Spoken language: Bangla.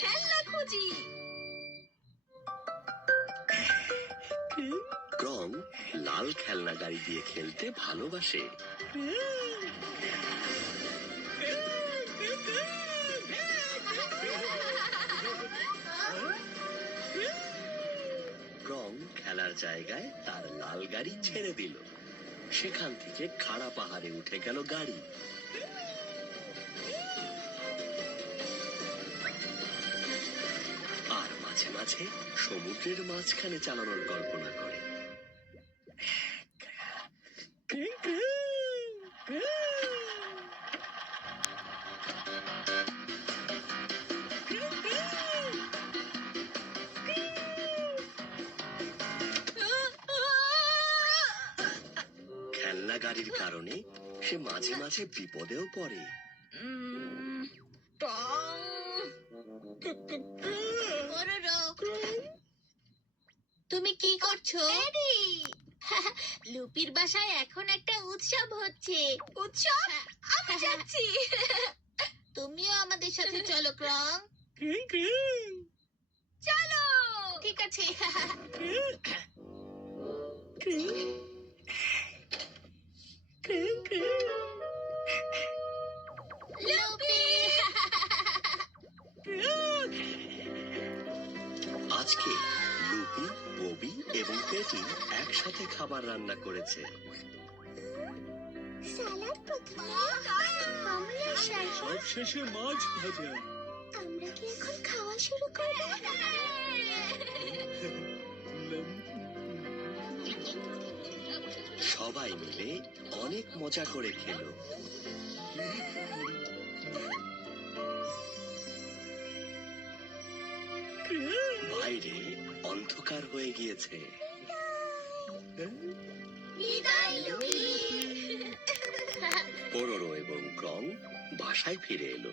খেলনা খুঁজি। ক্রং লাল খেলনা গাড়ি দিয়ে খেলতে ভালোবাসে। ক্রং খেলার জায়গায় তার লাল গাড়ি ছেড়ে দিল। সেখান থেকে খাড়া পাহাড়ে উঠে গেল গাড়ি। আর মাঝে মাঝে সমুদ্রের মাঝখানে চালানোর কল্পনা করে। খেলনা গাড়ির কারণে সে মাঝে মাঝে বিপদেও পড়ে। তুমি কি করছো? লুপির বাসায় এখন একটা উৎসব হচ্ছে। উৎসব? আমি যাচ্ছি। তুমিও আমাদের সাথে চলো ক্রং। চলো। ঠিক আছে। লুপি। আজকে লুপি, ববি এবং পেটি একসাথে খাবার রান্না করেছে। সালাদ প্রথমে, কমলার শাক, সবশেষে মাছ ভাজা। আমরা কি এখন খাওয়া শুরু করব? সবাই মিলে অনেক মজা করে খেলো। বাইরে অন্ধকার হয়ে গিয়েছে। বিদায় লুপি। পোরোরো এবং ক্রং বাসায় ফিরে এলো।